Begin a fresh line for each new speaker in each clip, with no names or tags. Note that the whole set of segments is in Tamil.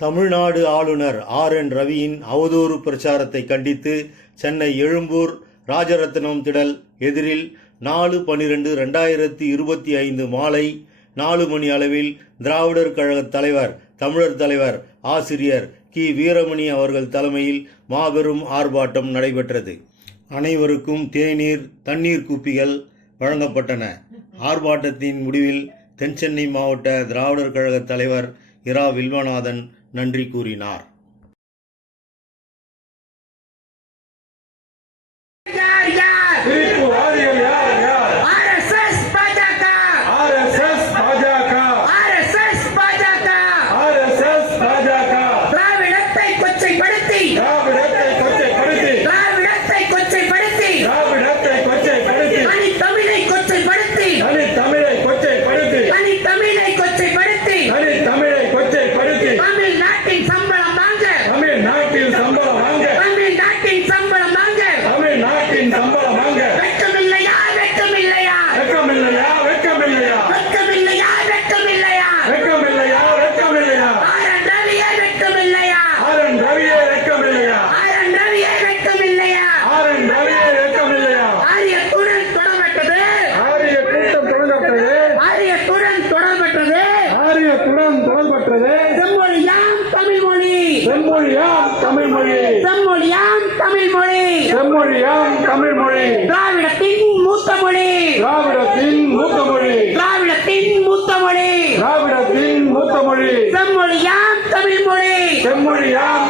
தமிழ்நாடு ஆளுநர் ஆர் என் ரவியின் அவதூறு பிரச்சாரத்தை கண்டித்து சென்னை எழும்பூர் ராஜரத்னம் திடல் எதிரில் நாலு பனிரெண்டு ரெண்டாயிரத்தி இருபத்தி ஐந்து மாலை நாலு மணி அளவில் திராவிடர் கழக தலைவர் தமிழர் தலைவர் ஆசிரியர் கி. வீரமணி அவர்கள் தலைமையில் மாபெரும் ஆர்ப்பாட்டம் நடைபெற்றது. அனைவருக்கும் தேநீர் தண்ணீர் குப்பிகள் வழங்கப்பட்டன. ஆர்ப்பாட்டத்தின் முடிவில் தென்சென்னை மாவட்ட திராவிடர் கழக தலைவர் இரா வில்வநாதன் நன்றி கூறினார்.
திராவிடத்தின் மூத்த மொழி. செம்மொழியாம்
தமிழ் மொழி
செம்மொழியாம்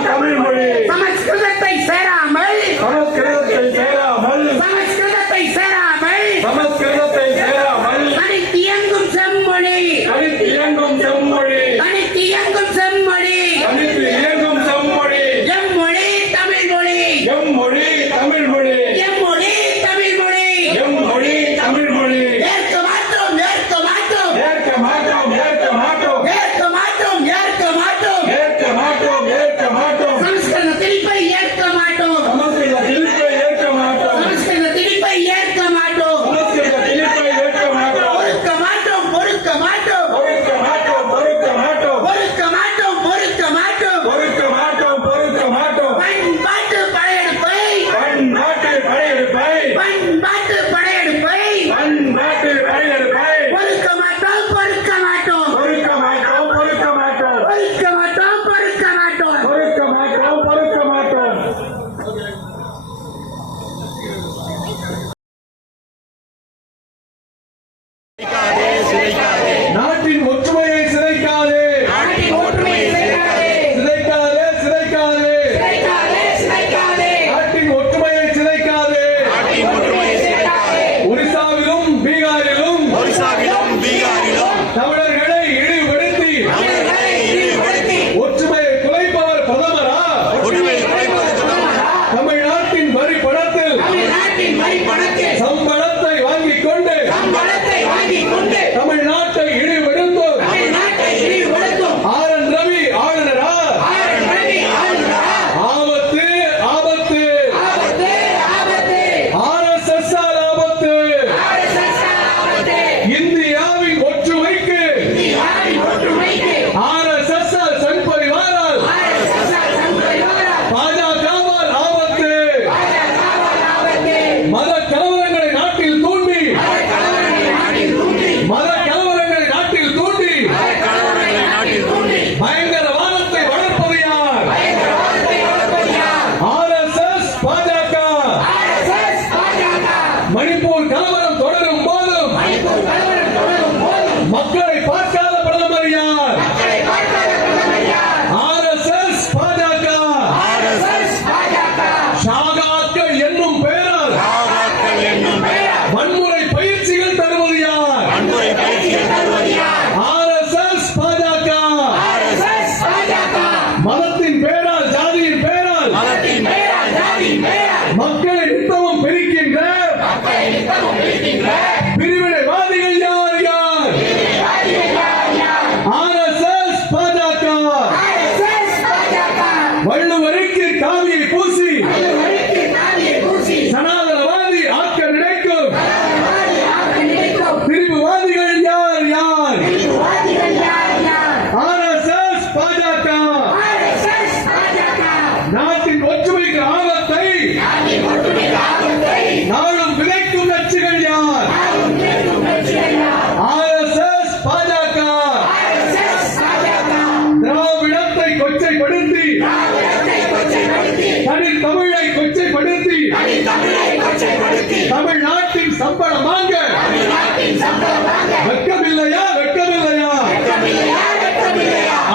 தமிழ்நாட்டின் சம்பளம் வாங்க.
தமிழ்நாட்டின் சம்பளம் வாங்க
வெட்கமில்லையா? வெட்கமில்லையா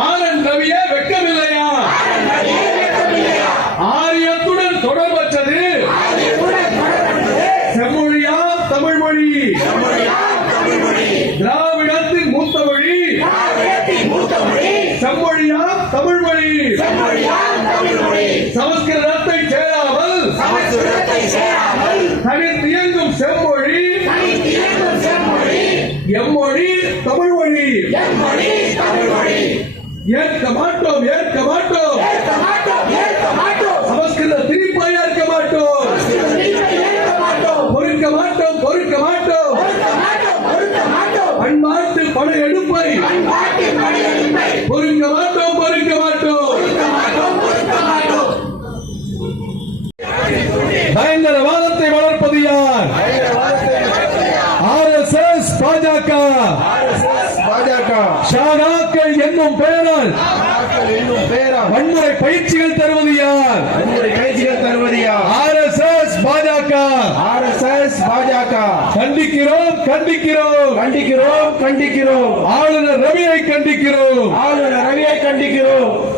ஆனந்த் ரவியே வெட்கமில்லையா? ஆரியத்துடன் தொடர்பற்றது. செம்மொழியா மூத்த மொழி
திராவிடத்தின் மூத்த மொழி
செம்மொழியா தமிழ்மொழி.
செம்மொழியாம் தமிழ்மொழி.
சமஸ்கிருதத்தை சேராமல்
சமஸ்கிருதத்தை சேராமல்
தனித்து இயங்கும் செம்மொழி
தனித்து இயங்கும் செம்மொழி
எம்மொழி தமிழ் மொழி
எம்மொழி தமிழ் மொழி
ஏற்க மாட்டோம் ஏற்க மாட்டோம்.
ஏற்க மாட்டோம் ஏற்க மாட்டோம்
சமஸ்கிருத திருப்ப ஏற்க மாட்டோம்.
ஏற்க மாட்டோம்
பொறுக்க மாட்டோம் பொறுக்க மாட்டோம்.
பொறுக்க மாட்டோம் பொறுக்க மாட்டோம்
பண்பாட்டு படையெடுப்பை
எடுப்பை.
பொறுக்க மாட்டோம் பொறுக்க மாட்டோம்
பொறுக்க மாட்டோம் பொறுக்க மாட்டோம்
பயங்கரவாதத்தை வளர்ப்பது யார் ஆர் எஸ் எஸ் பாஜக.
பாஜக
ஷானாக்கள் என்னும் பெயரால் வன்முறை பயிற்சிகள் தருவது யார்?
வன்முறை பயிற்சிகள் தருவதியா
R S S Bajaka.
R S S Bajaka.
கண்டிக்கிறோம் கண்டிக்கிறோம்.
கண்டிக்கிறோம் கண்டிக்கிறோம்.
ஆளுநர் ரவியை கண்டிக்கிறோம்.
ஆளுநர் ரவியை கண்டிக்கிறோம்.